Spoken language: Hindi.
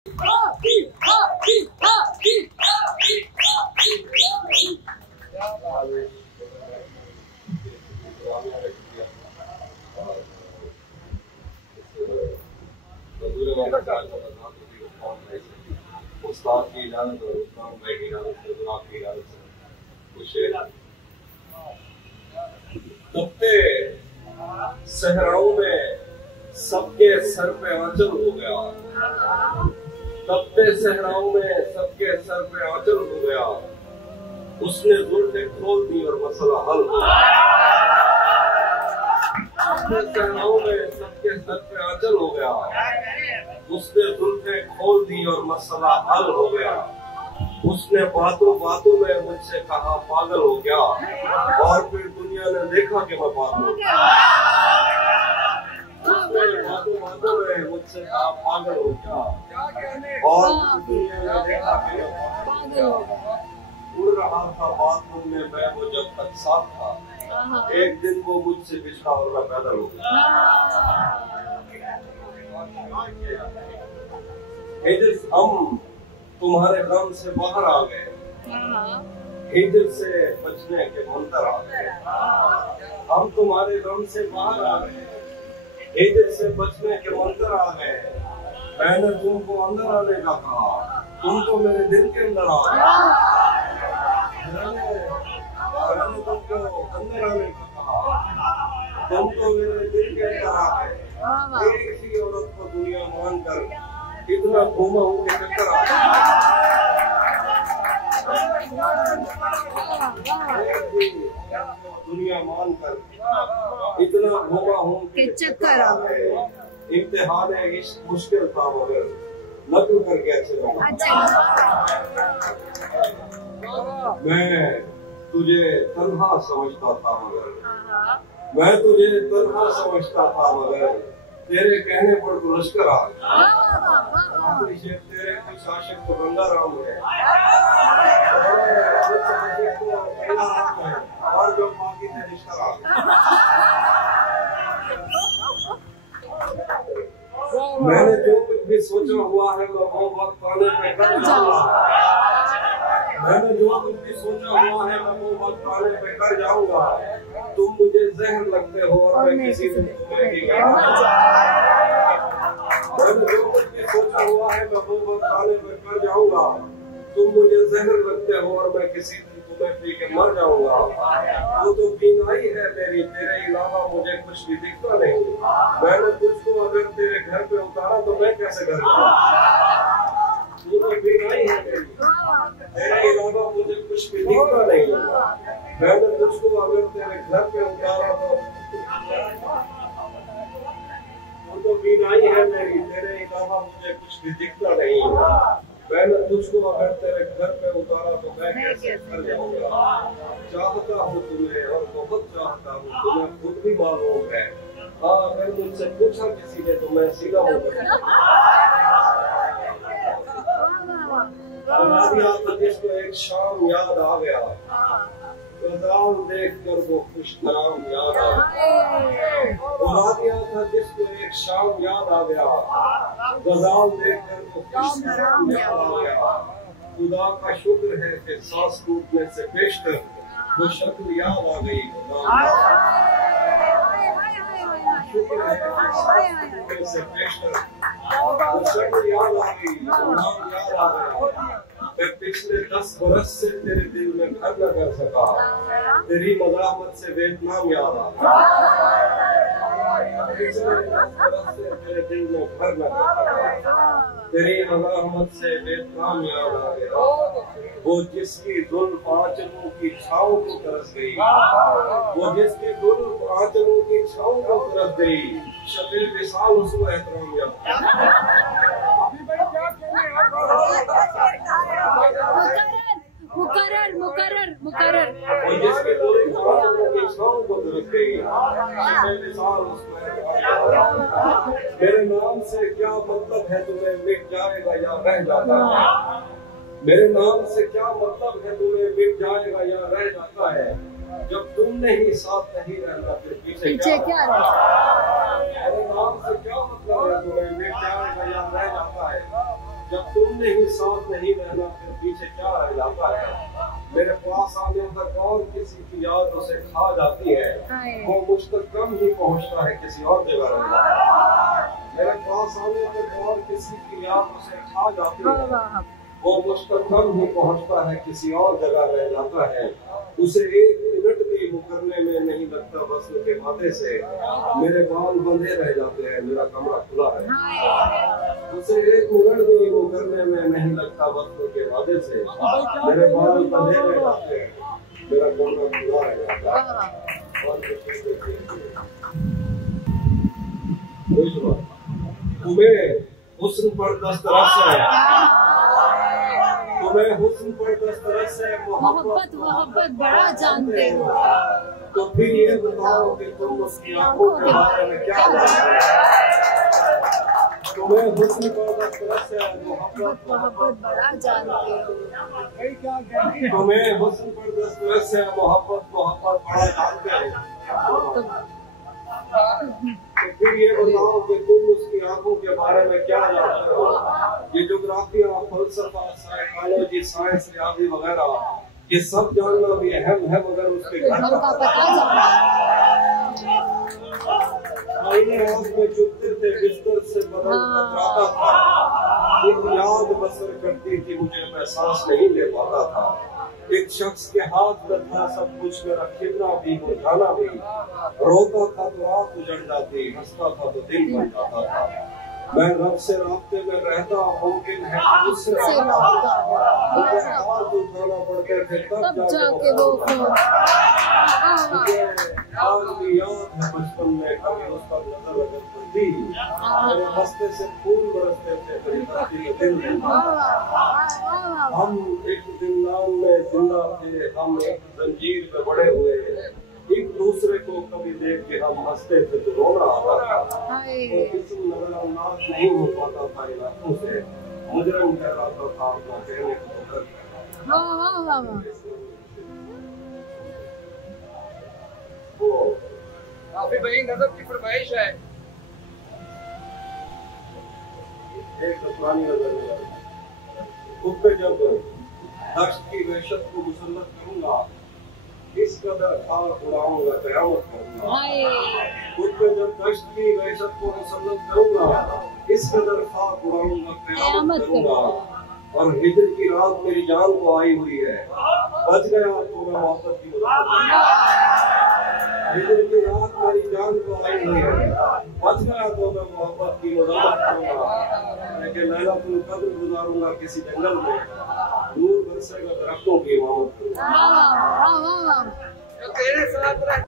उस्ताद की इजाजत और उस्मान भाई की इजाजत से आपकी इजाजत से कुछ तपते सहराओं में सबके सर पे आंचल हो गया। तपते सहराओं में सबके सर पे आंचल हो गया। उसने जुल्फें खोल दी और मसला हल हो गया। तपते सहराओं में सबके सर पे आंचल हो गया। उसने जुल्फें खोल दी और मसला हल हो गया। उसने बातों बातों में मुझसे कहा पागल हो गया, और फिर दुनिया ने देखा कि मैं पागल हो गया। उसने बातों बातों में मुझसे कहा पागल हो गया, और दुनिया ने देखा कि मैं पागल हो गया। उड़ रहा था बाथरूम में मैं वो जब तक साथ था, एक दिन वो मुझसे बिछड़ा और मैं पैदल हो गया। हम तुम्हारे गम से बाहर आ गए, हिजर से बचने के मंतर आ गए। हम तुम्हारे गम से बाहर आ गए, हिजर से बचने के मंतर आ गए। मैंने तुमको अंदर आने का कहा, तुम तो मेरे दिल के अंदर आ गए। मैंने तुमको अंदर आने का कहा, तुम तो मेरे दिल के अंदर आ गए। एक ही औरत को दुनिया मानकर इतना घूमा हूँ कि चक्कर आ गया। दुनिया मानकर इतना घूमा हूँ कि चक्कर आ गए। इम्तिहान है इश्क मुश्किल था मगर लग करके अच्छे लगा। मैं तुझे तन्हा समझता था मगर तेरे कहने पर तो लश्कर आ गया। तेरे कुछ आशिक तो गंगा राम है, और जो बाकी थे रिश्ता आ गया। मैंने जो कुछ भी सोचा हुआ है मैं वो वक्त आने पे कर जाऊंगा। मैंने जो कुछ भी सोचा हुआ है मैं वो वक्त आने पे कर जाऊंगा। तुम मुझे जहर लगते हो और मैं किसी दिन तुम्हें भी मैंने जो कुछ भी सोचा हुआ है मैं वो वक्त आने पे कर जाऊंगा। तुम मुझे जहर लगते हो और मैं किसी दिन तुम्हें पी के मर जाऊंगा। वो तो बीमारी है मेरी, तेरे अलावा मुझे कुछ भी दिखता नहीं। मैंने तुझको अगर तेरे घर पे उतारा तो मैं कैसे घर जाऊंगा। वो तो बीमारी है मेरी, तेरे अलावा मुझे कुछ भी दिखता नहीं। मैंने तुझको अगर तेरे घर पे उतारा तो बीमारी है मेरी, तेरे अलावा मुझे कुछ भी दिखता नहीं। मैंने तुझको अगर तेरे घर पे उतारा तो मैं कैसे घर जाऊंगा। चाहता हूँ तुम्हें और बहुत चाहता हूँ, तुम्हें खुद भी मालूम है। हाँ, अगर मुझसे पूछा किसी ने तो मैं सीधा हूँ। जिसको एक शाम याद आ गया, गजाल देख कर वो खुश नाम याद आ गया। जिसको एक शाम याद आ गया, गजाल देख कर वो खुश नाम याद आ गया। खुदा का शुक्र है कि सांस टूटने से पेशतर वो शक्ल याद आ गई। शुक्र है टूटने से पेशतर वो शक्ल याद आ गई, नाम याद आ गया। मैं पिछले 10 बरस से तेरे दिल में घर न कर सका, तेरी मज़ाहमत से वियतनाम याद आ गया। पिछले 10 बरस से तेरे दिल में घर न कर सका, तेरी मज़ाहमत से वियतनाम याद आ गया। वो जिसकी जुल्फ आंचलों की छाँव को तरस गई, वो जिसकी जुल्फ आंचलों की छाँव को तरस गई। शकील विशाल उसको एहतराम याद मुकर्रर मेरे नाम से क्या मतलब है तुम्हें मिट जाएगा या रह जाता है। मेरे नाम से क्या मतलब है तुम्हें मिट जाएगा या रह जाता है। जब तुमने ही साथ नहीं रहना फिर पीछे क्या रहता। मेरे नाम से क्या मतलब है तुम्हें मिट जाएगा या रह जाता है। जब तुमने ही साथ नहीं रहना फिर पीछे क्या रह जाता है। मेरे पास आने तक और किसी की याद उसे खा जाती है, वो मुझ तक कम ही पहुंचता है किसी और जगह रहता है। मेरे पास आने तक और किसी की याद उसे खा जाती है, वो मुझ तक कम ही पहुंचता है किसी और जगह रह जाता है। उसे एक मिनट भी मुकरने में नहीं लगता वस्ल के वादे से, मेरे बाल बंधे रह जाते हैं मेरा कमरा खुला है। उसे एक मिनट भी मुकरने में नहीं लगता वस्ल के वादे से, मेरे बाल बंधे रह जाते हैं मेरा कमरा खुला रह जाता है। तुम्हें हुस्न पर दस्तरस है, तुम्हें हुस्न पर दस्तरस है, मोहब्बत मोहब्बत बड़ा जानते हो, तो फिर ये बताओ कि तुम उसकी आंखों के बारे में क्या जानते हो। तुम्हें हुस्न पर दस्तरस है, मोहब्बत बड़ा जानते हो, तुम्हें हुस्न पर दस्तरस है, मोहब्बत बड़ा जानते हो। तो फिर ये बताओ कि तुम उसकी आंखों के बारे में क्या जानते हो। ये ज्योग्राफिया, फलसफा, साइकोलॉजी, साइंस, रियाजी वगैरह ये सब जानना भी अहम है, मगर उसके घर का पता जानना। में चुपते थे, बिस्तर से बदन कतराता था, एक याद बसर करती थी मुझे, मैं सांस नहीं ले पाता था। एक शख्स के हाथ में था सब कुछ, मेरा खिलना भी मुरझाना भी। रोता था तो रात उजड़ जाती, हंसता था तो दिन बन जाता था। मैं रब से रास्ते में रहता, मुमकिन है उससे मुझे हाथ उठाना पड़ते थे तब जाके वो मुझे आज भी याद है बचपन में कभी उस पर नजर अगर पड़ती, मेरे हंसते से फूल बरसते थे मेरी धरती के दिल में। हम एक जिंदान में जिंदा थे, हम एक जंजीर में बड़े हुए, एक दूसरे को कभी देख के हम हंसते थे तो रोना आता था। वो किसी नजरअंदाज नहीं हो पाता था इन आंखों से, मुजरम ठहराता था अपना कहने को डर। काफी बड़ी नजर की फरमाइश है। एक पुरानी नजर में खुद पे जब दश्त की वहशत को मुसल्लत करूंगा, इस कदर खाक उड़ाऊंगा कयामत करूंगा। खुद पे जब दश्त की वहशत को मुसल्लत करूंगा, इस कदर खाक उड़ाऊंगा कयामत करूंगा। और हिजर की रात मेरी जान को आई हुई है, बच गया तो मैं मोहब्बत की हिजर की रात मेरी जान को आई हुई है, बच गया तो मैं मोहब्बत की मदद करूंगा। लेकिन लैलतुल कद्र गुजारूंगा किसी जंगल में, दूर बरसेगा दरख्तों की इमामत करूंगा।